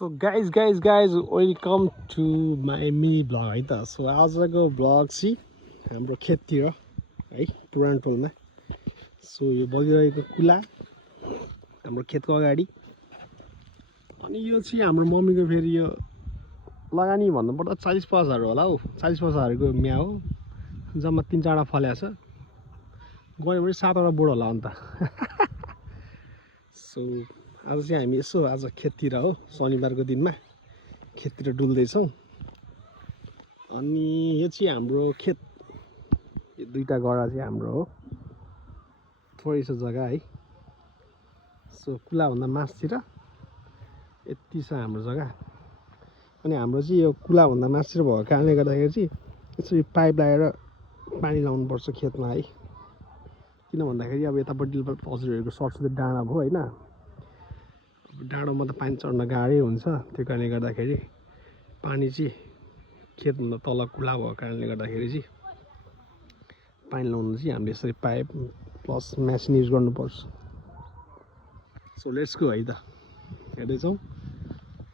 So guys, welcome to my mini vlog है त so आजको भ्लग चाहिँ हाम्रो खेततिर है पुरानो टोलमा सो यो बगिरहेको कुला हाम्रो खेतको अगाडि अनि यो चाहिँ हाम्रो मम्मीको फेरि यो लगानी भन्नुपर्दा 40-50 होला हौ 40-50 को म्या हो जम्मा 3-4 फल्या छ गयो भने 7 बोट होला अन्त सो आज चाहिँ हामी यसो आज खेततिर हो शनिबारको दिनमा खेततिर डुल्दैछौँ अनि यो चाहिँ हाम्रो खेत यो दुईटा गडा चाहिँ हाम्रो हो थोरै छ जग्गा है सो कुलाभन्दा मासतिर यति छ हाम्रो जग्गा अनि हाम्रो चाहिँ यो कुलाभन्दा मासतिर भएको कारणले गर्दाखेरि चाहिँ यसरी पाइप लगाएर पानी लाउनु पर्छ खेतमा है किन भन्दाखेरि अब यतापट्टि हजुरहरूको सर्टसुट डाँडा भयो हैन डाँडोमा त पानी चढ्न गाह्रै हुन्छ त्यो कारणले गर्दाखेरि पानी चाहिँ खेतभन्दा तल कुला भएको कारणले गर्दाखेरि चाहिँ पानी लाउनु चाहिँ हामीले यसरी पाइप प्लस मेसिन युज गर्नुपर्छ सो लेट्स गो है त हेर्दैछौँ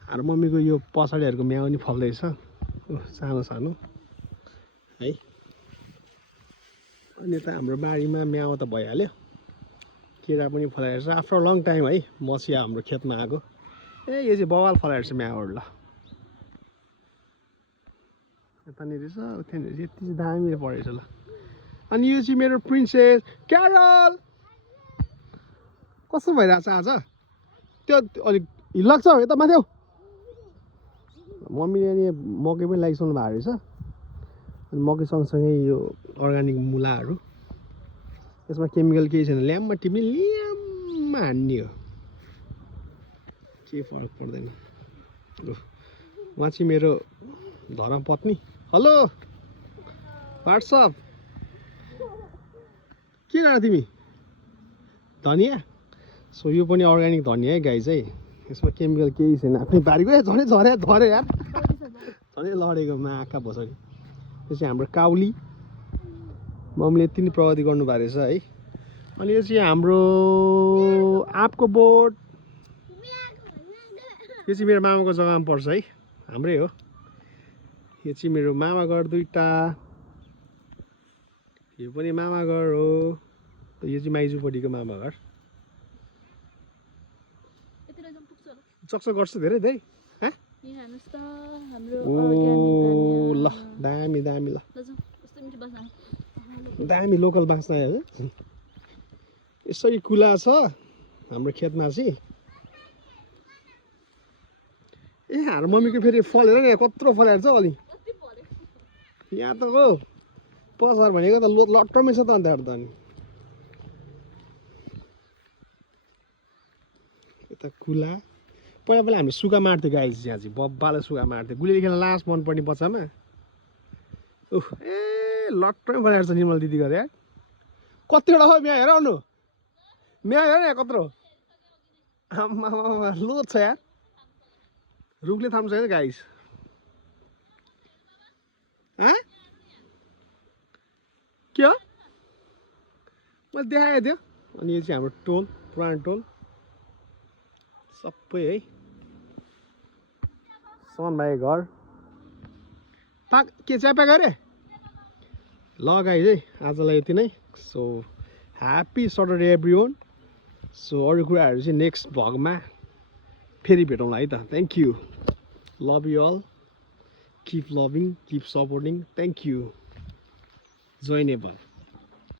हाम्रो मम्मीको यो पछाडिहरूको म्याउ नि फल्दैछ सानो सानो है अनि त हाम्रो बारीमा म्याउ त भइहाल्यो केरा पनि फलाएर छ आफ्टर लङ टाइम है मसिया हाम्रो खेतमा आएको यो चाहिँ बवाल फलाएर छ म्याउहरू ल यतानिर छ उतानिर यति चाहिँ दामी परेछ ल अनि यो चाहिँ मेरो प्रिन्सेस क्यारल कस्तो भइरहेछ आज त्यो अलिक हिल्लक छ यता माथि मम्मीले नि मकै पनि लगाइसक्नु भएको रहेछ अनि मकै सँगसँगै यो अर्ग्यानिक मुलाहरू यसमा केमिकल केही छैन ल्याम्मा टिप्ने ल्याम्मा हान्ने हो केही फरक पर्दैन उहाँ चाहिँ मेरो धर्मपत्नी हेलो व्हाट्सअप के गर तिमी धनिया सो यो पनि अर्ग्यानिक धनिया है गाई चाहिँ यसमा केमिकल केही छैन आफ्नै बारीको झनै झऱ्यो यार झनै लडेको माका भसरी यो चाहिँ हाम्रो काउली मम्मीले यति नै प्रगति गर्नुभएको रहेछ है अनि यो चाहिँ हाम्रो आँपको बोट यो चाहिँ मेरो मामाको जग्गामा पर्छ है हाम्रै हो यो चाहिँ मेरो मामा घर दुईटा यो पनि मामा घर हो यो चाहिँ माइजूपट्टिको मामा घर चक्स गर्छु धेरै दाइ ओ ल दामी दामी ल दामी लोकल बाँच्न आयो यसरी कुला छ हाम्रो खेतमा चाहिँ ए हाम्रो मम्मीको फेरि फलेर नि कत्रो फलेर छ अलि यहाँ त हो पसार भनेको त लट्टमै छ त अन्त अनि यता कुला पहिला पहिला हामीले सुगा मार्थ्यो गाई यहाँ चाहिँ बब्बाले सुगा मार्थ्यो गुलिले खेल्न लास मनपर्ने बच्चामा ओह ए लट्टमै फलेर छ निर्मल दिदी गरे यार कतिवटा हो म्या हेर आउनु म्या हेर यहाँ कत्रो आम्मा लोड छ यार रुखले थाम्छ है गाइस के हो मैले देखाएको थियो अनि यो चाहिँ हाम्रो टोल पुरानो टोल सबै है सन भाइ घर पाक के च्यापा गरे ल गाइस है आजलाई यति नै so happy Saturday everyone so अरू कुराहरू चाहिँ नेक्स्ट भ्लगमा फेरि भेटौँला है त thank you love you all keep loving keep supporting thank you जय नेपाल